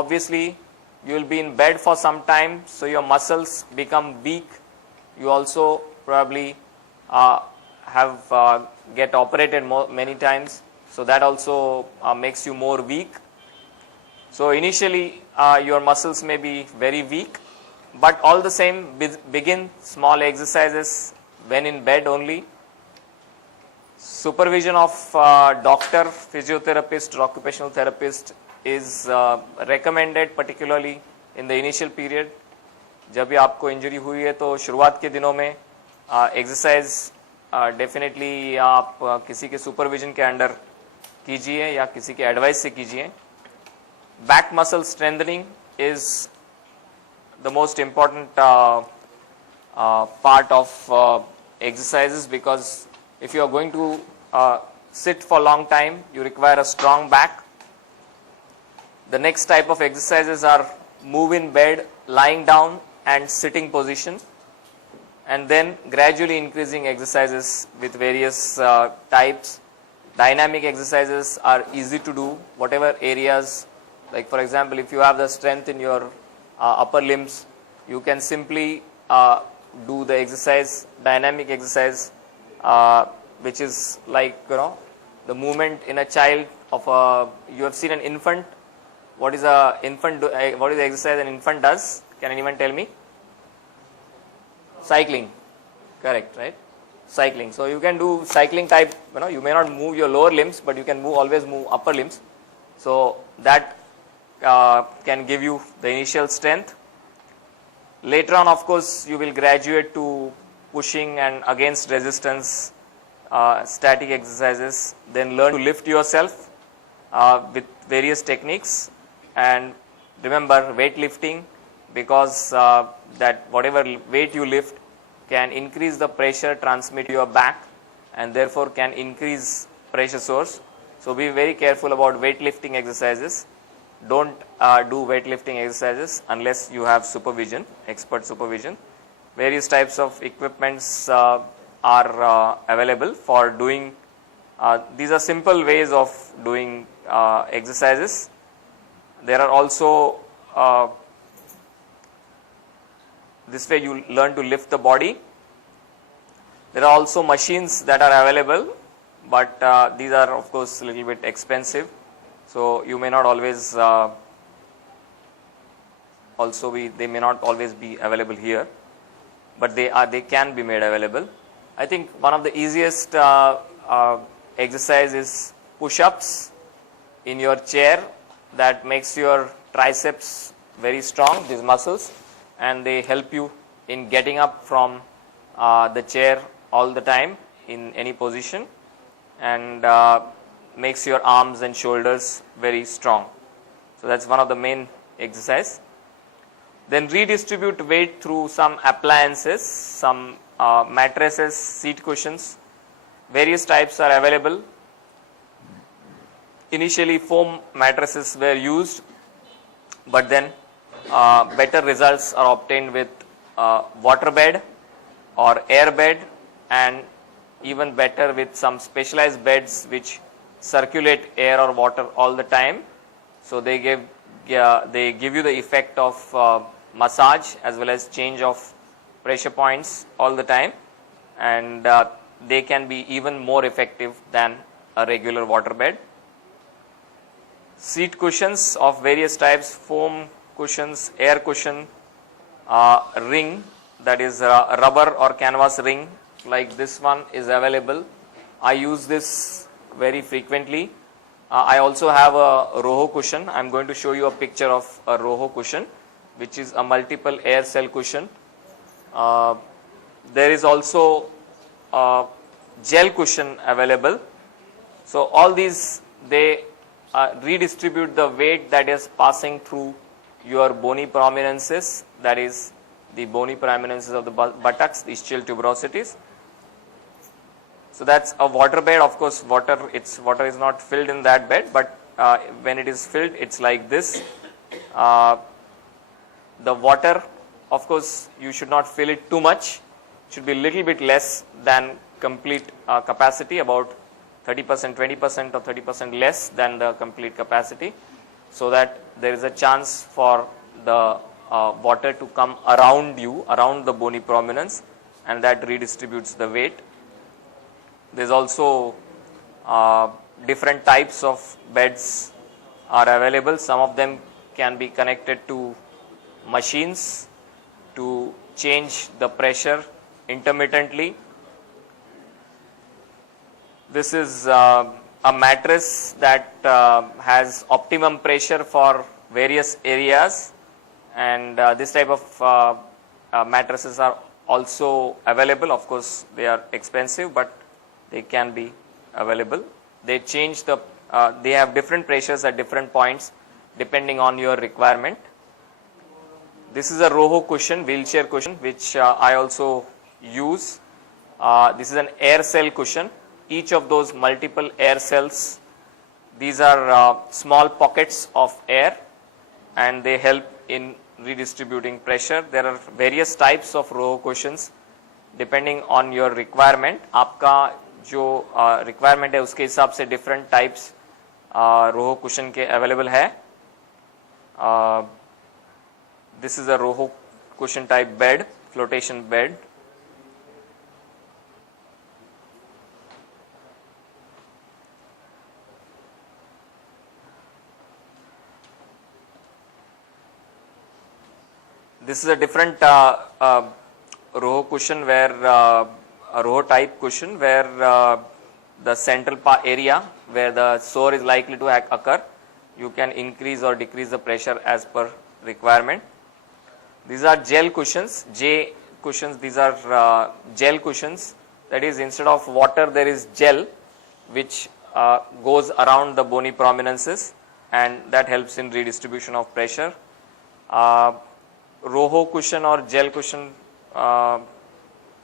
obviously you will be in bed for some time, so your muscles become weak. You also probably get operated many times, so that also makes you more weak. So initially your muscles may be very weak, but all the same begin small exercises when in bed only. Supervision of doctor, physiotherapist or occupational therapist is recommended, particularly in the initial period. जब भी आपको injury हुई है तो शुरुआत के दिनों में एक्सरसाइज डेफिनेटली आप किसी के सुपरविजन के अंडर कीजिए या किसी के एडवाइस से कीजिए. Back muscle strengthening is the most important part of exercises, because if you are going to sit for a long time, you require a strong back. The next type of exercises are move in bed, lying down and sitting position, and then gradually increasing exercises with various types. Dynamic exercises are easy to do, whatever areas, like for example, if you have the strength in your upper limbs, you can simply do the exercise, dynamic exercise, which is like, the movement in a child of you have seen an infant. What is what is the exercise an infant does? Can anyone tell me? Cycling. Correct, right? Cycling. So you can do cycling type, you may not move your lower limbs, but you can always move upper limbs. So that can give you the initial strength. Later on, of course, you will graduate to pushing and against resistance, static exercises, then learn to lift yourself with various techniques. And remember weightlifting, because that whatever weight you lift can increase the pressure transmit to your back and therefore can increase pressure source. So be very careful about weightlifting exercises. Don't do weightlifting exercises unless you have supervision, expert supervision. Various types of equipments are available for doing. These are simple ways of doing exercises. There are also this way you learn to lift the body. There are also machines that are available, but these are of course a little bit expensive. So you may not always they may not always be available here, but they can be made available. I think one of the easiest exercise is push-ups in your chair. That makes your triceps very strong, these muscles, and they help you in getting up from the chair all the time in any position, and makes your arms and shoulders very strong. So that's one of the main exercise. Then redistribute weight through some appliances, some mattresses, seat cushions. Various types are available. Initially foam mattresses were used, but then better results are obtained with water bed or air bed, and even better with some specialized beds which circulate air or water all the time. So they give you the effect of massage as well as change of pressure points all the time, and they can be even more effective than a regular water bed. Seat cushions of various types, foam cushions, air cushion, ring, that is a rubber or canvas ring like this one is available. I use this very frequently. I also have a Roho cushion. I am going to show you a picture of a Roho cushion, which is a multiple air cell cushion. There is also a gel cushion available. So all these, they redistribute the weight that is passing through your bony prominences, that is the bony prominences of the buttocks, the ischial tuberosities. So that's a water bed. Of course, water is not filled in that bed, but when it is filled, it's like this. The water, of course, you should not fill it too much. It should be a little bit less than complete capacity, about 30%, 20% or 30% less than the complete capacity. so that there is a chance for the water to come around you, around the bony prominence, and that redistributes the weight. There's also different types of beds are available. Some of them can be connected to machines to change the pressure intermittently. This is a mattress that has optimum pressure for various areas, and this type of mattresses are also available. Of course, they are expensive, but they can be available. They change the they have different pressures at different points depending on your requirement. This is a Roho cushion, wheelchair cushion, which I also use. This is an air cell cushion. Each of those multiple air cells, these are small pockets of air, and they help in redistributing pressure. There are various types of Roho cushions depending on your requirement. आपका जो requirement है उसके हिसाब से different types Roho cushion के available है. This is a Roho cushion type bed, flotation bed. This is a different Roho cushion where a Roho type cushion where the central area where the sore is likely to occur, you can increase or decrease the pressure as per requirement. These are gel cushions, J cushions. These are gel cushions. That is, instead of water, there is gel which goes around the bony prominences, and that helps in redistribution of pressure. रोहो cushion और jail cushion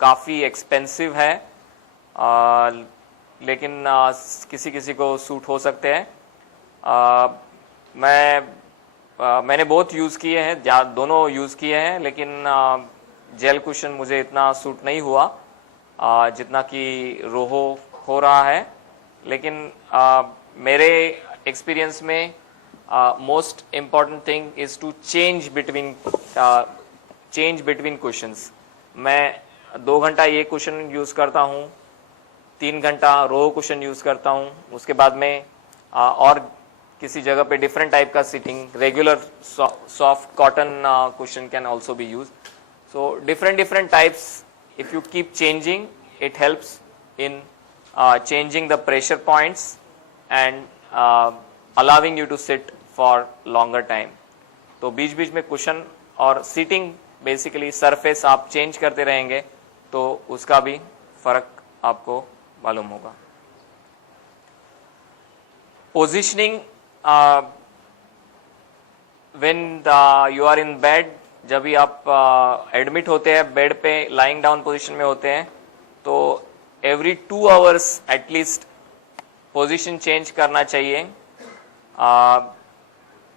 काफ़ी expensive है, लेकिन किसी किसी को suit हो सकते हैं. मैंने बहुत यूज़ किए हैं, दोनों यूज़ किए हैं, लेकिन जेल कुशन मुझे इतना सूट नहीं हुआ जितना कि रोहो हो रहा है. लेकिन मेरे एक्सपीरियंस में most important thing is to change between cushions. मैं 2 घंटा ये कुशन यूज़ करता हूँ, 3 घंटा रो कुशन यूज़ करता हूँ, उसके बाद में और किसी जगह पे डिफरेंट टाइप का sitting, regular soft cotton cushion can also be use. So different types, if you keep changing, it helps in changing the pressure points and allowing you to sit for longer time. तो बीच बीच में cushion और seating basically surface आप change करते रहेंगे तो उसका भी फर्क आपको मालूम होगा. Positioning when you are in bed, जब भी आप एडमिट होते हैं बेड पे, लाइंग डाउन पोजीशन में होते हैं, तो every 2 hours at least position change करना चाहिए.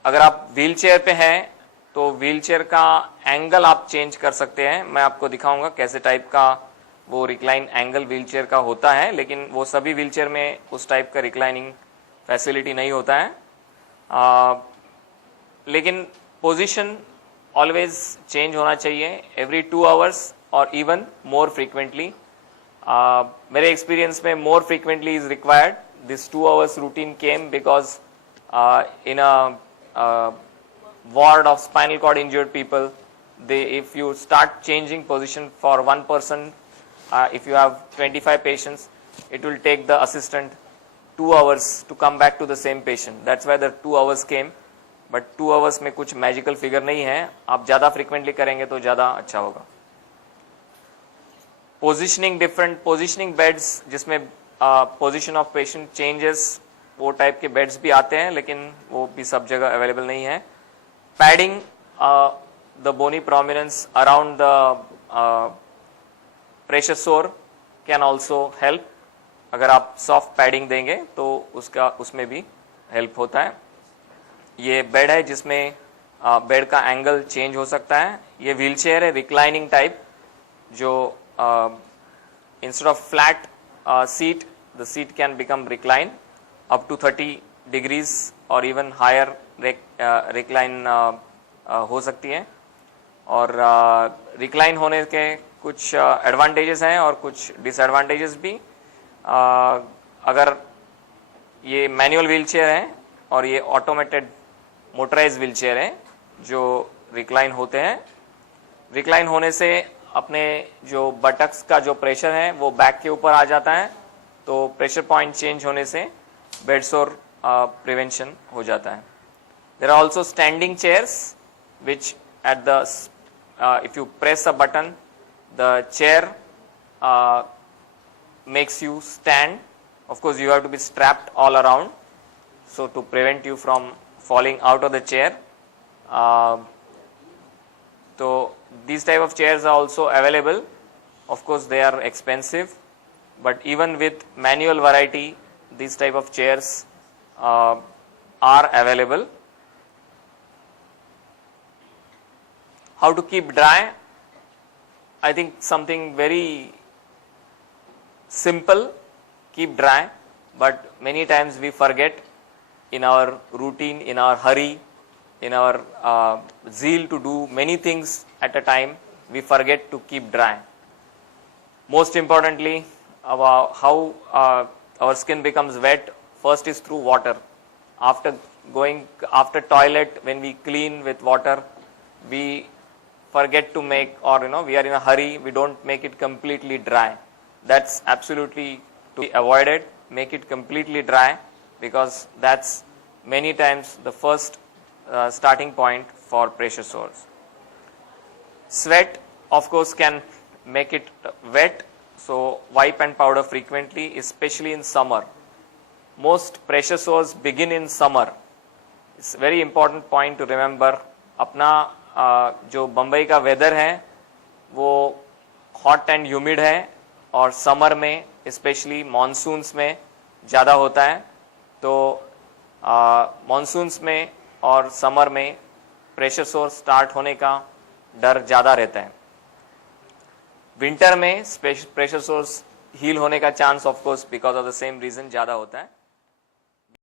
अगर आप व्हील चेयर पे हैं तो व्हील चेयर का एंगल आप चेंज कर सकते हैं. मैं आपको दिखाऊंगा कैसे टाइप का वो रिक्लाइन एंगल व्हील चेयर का होता है, लेकिन वो सभी व्हील चेयर में उस टाइप का रिक्लाइनिंग फैसिलिटी नहीं होता है. लेकिन पोजीशन ऑलवेज चेंज होना चाहिए एवरी 2 आवर्स और इवन मोर फ्रीक्वेंटली. मेरे एक्सपीरियंस में more frequently is required. This 2 hours routine came because in a ward of spinal cord injured people, if you start changing position for one person, if you have 25 patients, it will take the assistant 2 hours to come back to the same patient. That's why the 2 hours came. But 2 hours में कुछ magical figure नहीं है, आप ज़्यादा frequently करेंगे तो ज़्यादा अच्छा होगा. पोजिशनिंग, डिफरेंट पोजिशनिंग बेड्स जिसमें पोजिशन ऑफ पेशेंट चेंजेस, वो टाइप के बेड्स भी आते हैं, लेकिन वो भी सब जगह अवेलेबल नहीं है. Padding the bony prominence around the pressure sore can also help. अगर आप सॉफ्ट पैडिंग देंगे तो उसमें भी हेल्प होता है. ये बेड है जिसमें बेड का एंगल चेंज हो सकता है. ये व्हील चेयर है रिक्लाइनिंग टाइप, जो instead of flat seat, the seat can become recline up to 30 degrees or even higher recline हो सकती है। और रिक्लाइन होने के कुछ एडवांटेजेस हैं और कुछ डिसएडवांटेजेस भी। अगर ये मैनुअल व्हीलचेयर है और ये ऑटोमेटेड मोटराइज व्हीलचेयर है जो रिक्लाइन होते हैं, रिक्लाइन होने से अपने जो बटक्स का जो प्रेशर है वो बैक के ऊपर आ जाता है, तो प्रेशर पॉइंट चेंज होने से बेड सोर प्रिवेंशन हो जाता है। There are also standing chairs which at the if you press a button, the chair makes you stand. Of course, you have to be strapped all around, so to prevent you from falling out of the chair. So these type of chairs are also available. Of course, they are expensive, but even with manual variety, these type of chairs are available. How to keep dry? I think something very simple, keep dry, but many times we forget in our routine, in our hurry, in our zeal to do many things at a time, we forget to keep dry. Most importantly, how our skin becomes wet first is through water. After toilet, when we clean with water, we forget to make, or we are in a hurry, we don't make it completely dry. That's absolutely to be avoided. Make it completely dry, because that's many times the first starting point for pressure sores. Sweat, of course, can make it wet, so wipe and powder frequently, especially in summer. Most pressure sores begin in summer. It's a very important point to remember. अपना जो बम्बई का weather है वो hot and humid है, और summer में specially monsoons में ज़्यादा होता है, तो मॉनसून्स में और समर में प्रेशर सोर स्टार्ट होने का डर ज़्यादा रहता है। विंटर में प्रेशर सोर्स हील होने का chance of course because of the same reason ज़्यादा होता है।